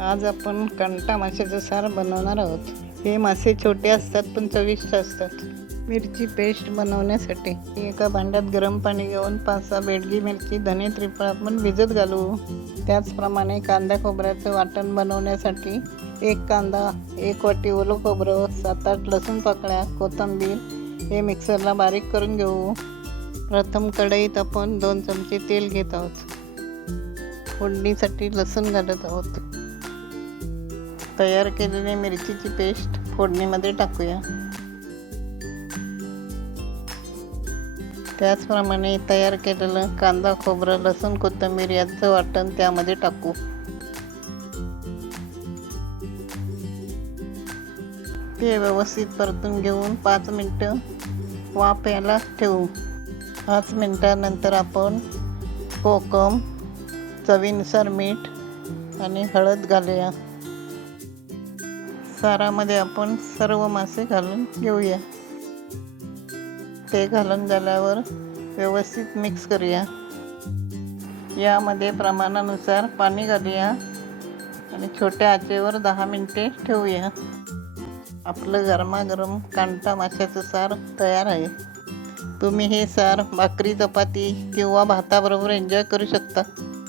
आज आपण कंटा माशाचं सार बनवणार आहोत। हे मासे छोटे असतात पण चविष्ट असतात। मिरची पेस्ट बनवण्यासाठी एका भांड्यात गरम पाणी घेऊन 5-6 बेडगी मिरची, धने, त्रिफळ आपण भिजत घालू। त्याचप्रमाणे कांदा खोबऱ्याचं वाटण बनवण्यासाठी 1 कांदा, 1 वाटी ओलं खोबरं, 7-8 लसूण पाकळ्या, कोथिंबीर हे मिक्सरला बारीक करून घेऊ। प्रथम कढईत आपण 2 चमचे तेल घेत आहोत। फोडणीसाठी लसूण घालत आहोत। तयार केलेली मिरचीची पेस्ट फोडणीमध्ये टाकूया। त्याचप्रमाणे तयार केलेलं कांदा, खोबरं, लसूण, कोथिंबीर याचं वाटण त्यामध्ये टाकू। ते व्यवस्थित परतून घेऊन 5 मिनिटं वाफ यायला ठेवू। 5 मिनिटांनंतर आपण कोकम, चवीनुसार मीठ आणि हळद घालूया। सारामध्ये आपण सर्व मासे घालून घेऊया। ते घालून झाल्यावर व्यवस्थित मिक्स करूया। यामध्ये प्रमाणानुसार पाणी घालूया आणि छोट्या आचेवर 10 मिनिटे ठेवूया। आपलं गरमागरम कांटा माशाचं सार तयार आहे। तुम्ही हे सार भाकरी, चपाती किंवा भाताबरोबर एन्जॉय करू शकता।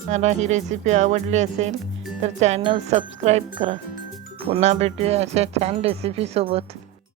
मला ही रेसिपी आवडली असेल तर चॅनल सबस्क्राईब करा। पुन्हा भेटूया अशा छान रेसिपीसोबत।